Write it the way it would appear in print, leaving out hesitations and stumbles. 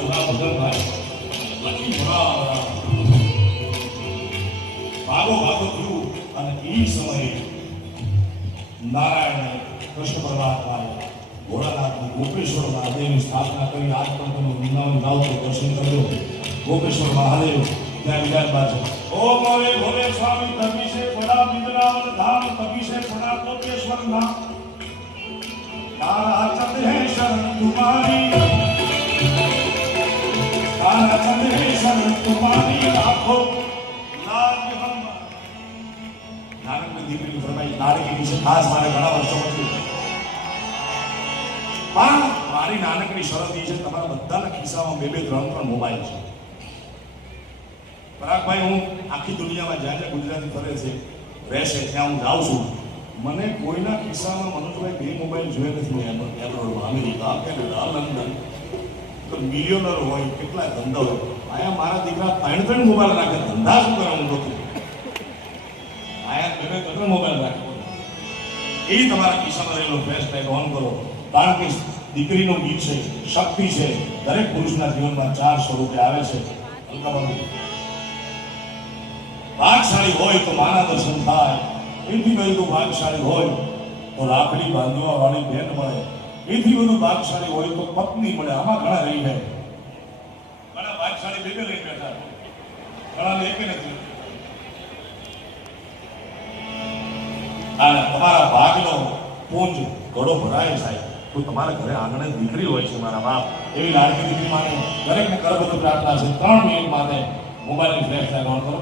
જુના ભગતભાઈ લખી ભણા ભાગો ભાગો થયું અને એ સમયે નારાયણે કૃષ્ણ પરમાત્માએ ભોળાનાથની ગોપેશ્વર મહાદેવની સ્થાપના કરી. આજ પણ તમે વૃંદાવન જાઓ તો દર્શન કરજો. ગોપેશ્વર મહાદેવ ત્યાં વિરાજમાન છે. ઓ મોરે ભોલે સ્વામી તપી છે બડા બિંદરાવન ધામ તપી છે બડા ગોપેશ્વર ધામ. તારા ચંદ હે શરણ તુમારી, તારા ચંદ હે શરણ તુમારી આંખો લાજ હમ. નાનકની દીકરીની ફરમાઈશ નાનકી વિશે ખાસ મારે ઘણા વર્ષો પછી પણ મારી નાનકની શરત એ છે તમારા બધાના ખિસ્સામાં 2-3 મોબાઈલ છે. પરાગભાઈ હું આખી દુનિયામાં જ્યાં જ્યાં ગુજરાતી ફરે છે રહેશે ત્યાં હું જાઉં છું. મને કોઈના ખિસ્સામાં મનોજભાઈ 2 મોબાઈલ જોયે નથી. એબ્રોડમાં અમેરિકા કેનેડા લંડન તો મિલિયનર હોય કેટલા ધંધા હોય. અહીંયા મારા દીકરા 3 મોબાઈલ રાખે. ધંધા શું કરે હું નથી. અહીંયા 2 મોબાઈલ રાખે. એ તમારા ખિસ્સામાં રહેલો ફ્લેશ લાઇટ ઓન કરો. કારણ કે દીકરીનો ગીત છે, શક્તિ છે. દરેક પુરુષના જીવનમાં 4 સ્વરૂપે આવે છે. ભાગશાળી હોય તો માના દર્શન થાય. એથી વધુ ભાગશાળી હોય તો રાખડી બાંધવા વાળી બેન મળે. એથી વધુ ભાગશાળી હોય તો પત્ની મળે. આમાં ઘણા રહી જાય. ઘણા ભાગશાળી 2 લઈ બેઠા, ઘણા એક નથી. અને તમારા ભાગનો પૂંજ ઘડો ભરાય સાહેબ તો તમારા ઘરે આંગણે દીકરી હોય છે. મારા બાપ એવી લાડકી દીકરી માટે દરેકને કરબદ્ધ પ્રાર્થના છે. 3 મિનિટ માટે મોબાઈલની ફ્લેશ લાઈટ ઓન કરો.